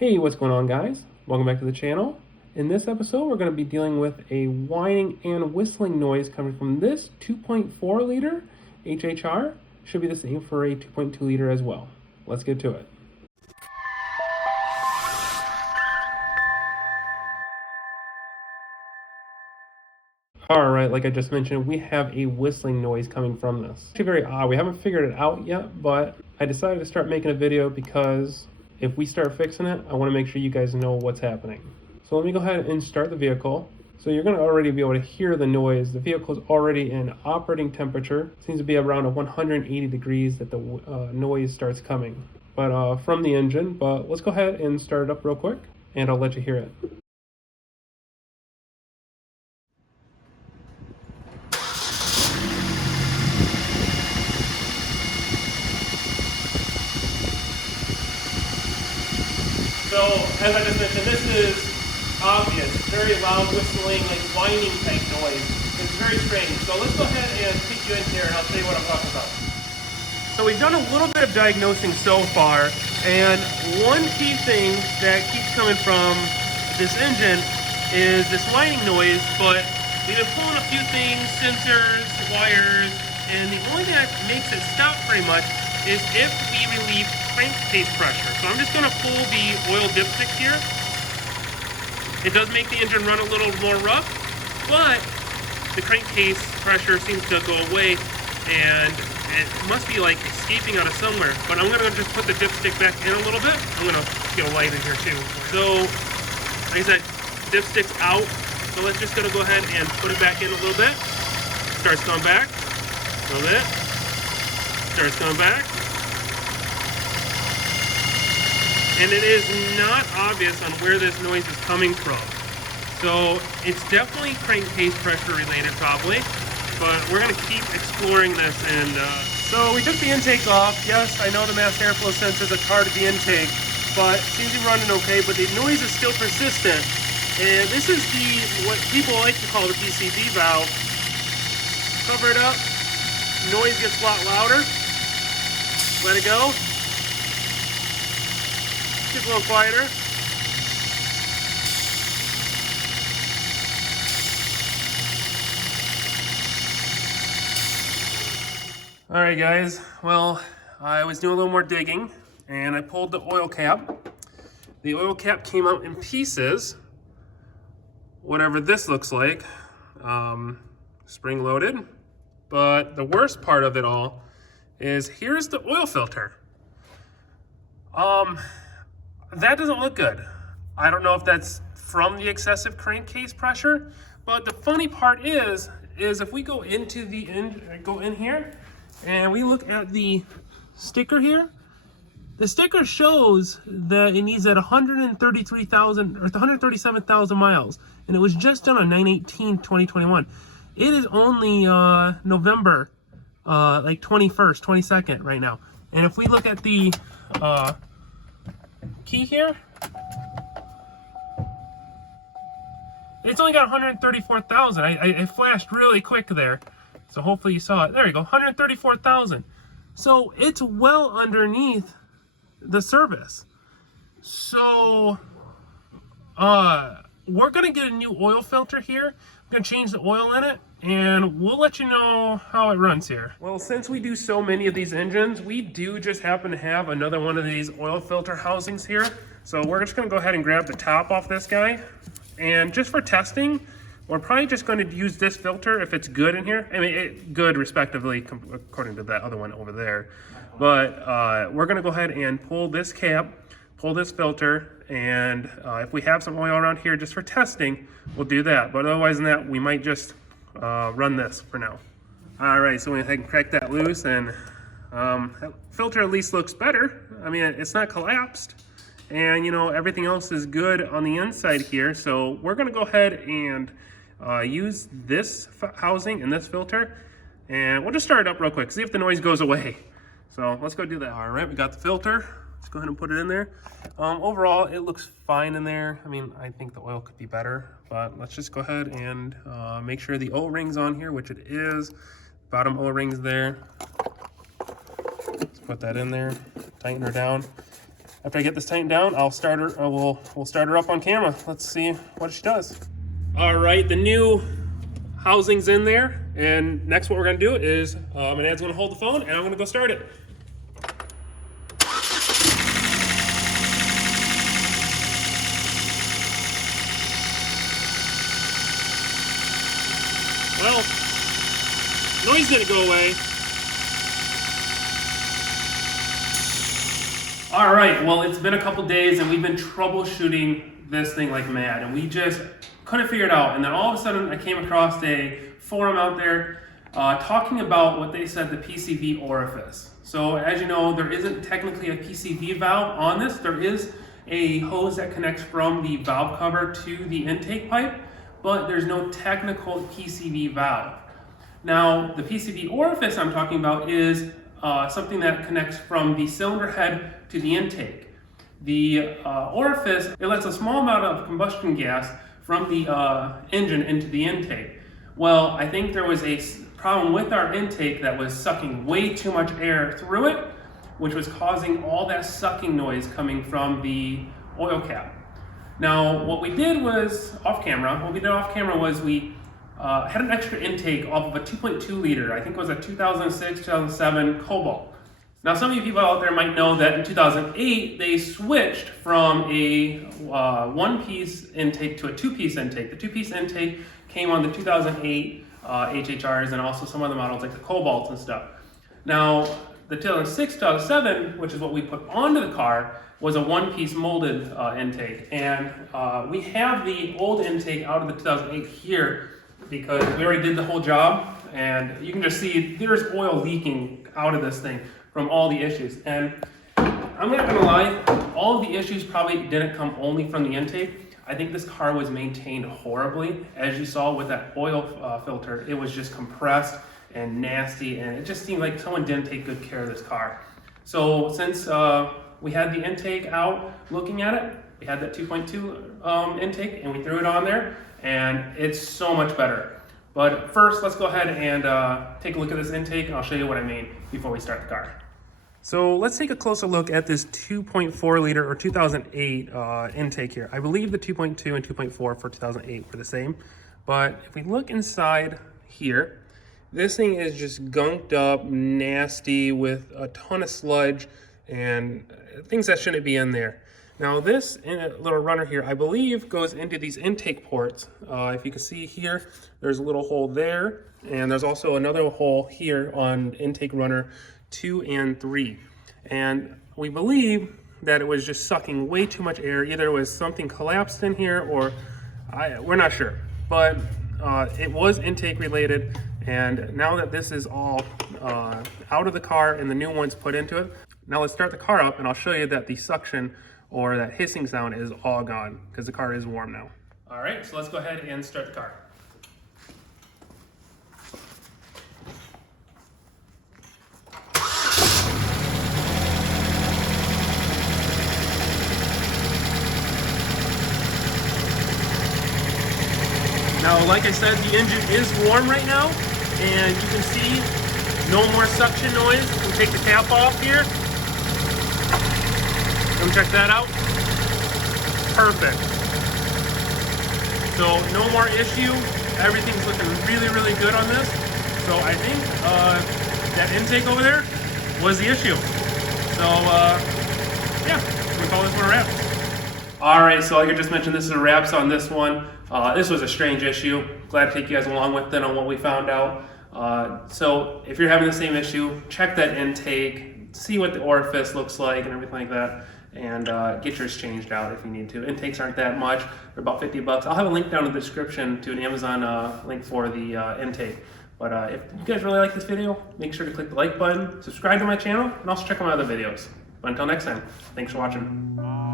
Hey, what's going on, guys? Welcome back to the channel. In this episode, we're going to be dealing with a whining and whistling noise coming from this 2.4 liter HHR. Should be the same for a 2.2 liter as well. Let's get to it. Alright, like I just mentioned, we have a whistling noise coming from this. It's actually very odd. We haven't figured it out yet, but I decided to start making a video because if we start fixing it, I want to make sure you guys know what's happening. So let me go ahead and start the vehicle. So you're going to already be able to hear the noise. The vehicle is already in operating temperature. It seems to be around 180 degrees that the noise starts coming, but from the engine. But let's go ahead and start it up real quick, and I'll let you hear it. So, as I just mentioned, this is obvious, very loud whistling, like whining type noise. It's very strange. So let's go ahead and take you in here and I'll show you what I'm talking about. So we've done a little bit of diagnosing so far, and one key thing that keeps coming from this engine is this whining noise, but we've been pulling a few things, sensors, wires, and the only thing that makes it stop pretty much is if we relieve crankcase pressure. So I'm just going to pull the oil dipstick here. It does make the engine run a little more rough, but the crankcase pressure seems to go away, and it must be like escaping out of somewhere. But I'm going to just put the dipstick back in a little bit. I'm going to get a light in here too. So, like I said, dipstick's out. So let's just gonna go ahead and put it back in a little bit. Starts going back. A little bit. Starts going back. And it is not obvious on where this noise is coming from. So it's definitely crankcase pressure related probably, but we're gonna keep exploring this. And so we took the intake off. Yes, I know the mass airflow sensor is a part of the intake, but it seems to be running okay, but the noise is still persistent. And this is what people like to call the PCV valve. Cover it up, noise gets a lot louder. Let it go. Gets a little quieter. All right, guys. Well, I was doing a little more digging, and I pulled the oil cap. The oil cap came out in pieces, whatever this looks like, spring loaded. But the worst part of it all is here's the oil filter. That doesn't look good. I don't know if that's from the excessive crankcase pressure, but the funny part is if we go into go in here and we look at the sticker here, the sticker shows that it needs at 133,000 or 137,000 miles, and it was just done on 9/18/2021. It is only November, like 21st, 22nd right now. And if we look at the key here, it's only got 134,000. I flashed really quick there, so hopefully you saw it. There you go, 134,000. So it's well underneath the service. So we're gonna get a new oil filter here. I'm gonna change the oil in it, and we'll let you know how it runs here. Well, since we do so many of these engines, we do just happen to have another one of these oil filter housings here. So we're just gonna go ahead and grab the top off this guy, and just for testing, we're probably just going to use this filter if it's good in here. I mean, good respectively according to that other one over there. But we're going to go ahead and pull this cap, pull this filter, and if we have some oil around here just for testing, we'll do that. But otherwise than that, we might just run this for now. All right, so we can crack that loose, and that filter at least looks better. I mean, it's not collapsed. And you know, everything else is good on the inside here. So we're going to go ahead and use this housing and this filter, and we'll just start it up real quick, see if the noise goes away. So let's go do that. All right, we got the filter. Let's go ahead and put it in there. Overall, it looks fine in there. I mean, I think the oil could be better, but let's just go ahead and make sure the O-ring's on here, which it is. Bottom O-ring's there. Let's put that in there, tighten her down. after I get this tightened down, I'll start her. We'll start her up on camera. Let's see what she does. All right, the new housing's in there, and next what we're gonna do is my dad's gonna hold the phone, and I'm gonna go start it. Well, noise didn't go away. All right, well, it's been a couple days and we've been troubleshooting this thing like mad, and we just couldn't figure it out. And then all of a sudden I came across a forum out there talking about what they said the PCV orifice. So as you know, there isn't technically a PCV valve on this. There is a hose that connects from the valve cover to the intake pipe, but there's no technical PCV valve. Now, the PCV orifice I'm talking about is something that connects from the cylinder head to the intake. The orifice, it lets a small amount of combustion gas from the engine into the intake. Well, I think there was a problem with our intake that was sucking way too much air through it, which was causing all that sucking noise coming from the oil cap. Now, what we did was off camera, was we had an extra intake off of a 2.2 liter, I think it was a 2006, 2007 Cobalt. Now, some of you people out there might know that in 2008, they switched from a one-piece intake to a two-piece intake. The two-piece intake came on the 2008 HHRs and also some other models like the Cobalts and stuff. Now, the 2006, 2007, which is what we put onto the car, was a one-piece molded intake. And we have the old intake out of the 2008 here because we already did the whole job. And you can just see there's oil leaking out of this thing from all the issues. And I'm not gonna lie, all of the issues probably didn't come only from the intake. I think this car was maintained horribly. As you saw with that oil filter, it was just compressed and nasty, and it just seemed like someone didn't take good care of this car. So since we had the intake out looking at it, we had that 2.2 intake, and we threw it on there, and it's so much better. But first, let's go ahead and take a look at this intake, and I'll show you what I mean before we start the car. So let's take a closer look at this 2.4 liter or 2008 intake here. I believe the 2.2 and 2.4 for 2008 were the same, but if we look inside here, this thing is just gunked up, nasty, with a ton of sludge and things that shouldn't be in there. Now this little runner here, I believe, goes into these intake ports. If you can see here, there's a little hole there, and there's also another hole here on intake runner 2 and 3. And we believe that it was just sucking way too much air. Either it was something collapsed in here, or we're not sure. But it was intake related, and now that this is all out of the car and the new one's put into it, now let's start the car up, and I'll show you that the suction or that hissing sound is all gone because the car is warm now. All right, so let's go ahead and start the car. Now, like I said, the engine is warm right now, and you can see no more suction noise. We'll take the cap off here. Come check that out. Perfect. So no more issue. Everything's looking really, really good on this. So I think that intake over there was the issue. So yeah, we call this one a wraps. All right, so like I just mentioned, this is a wraps on this one. This was a strange issue. Glad to take you guys along with it on what we found out. So if you're having the same issue, check that intake, see what the orifice looks like and everything like that, and get yours changed out if you need to. Intakes aren't that much. They're about 50 bucks. I'll have a link down in the description to an Amazon link for the intake. But if you guys really like this video, make sure to click the like button, subscribe to my channel, and also check out my other videos. But until next time, thanks for watching.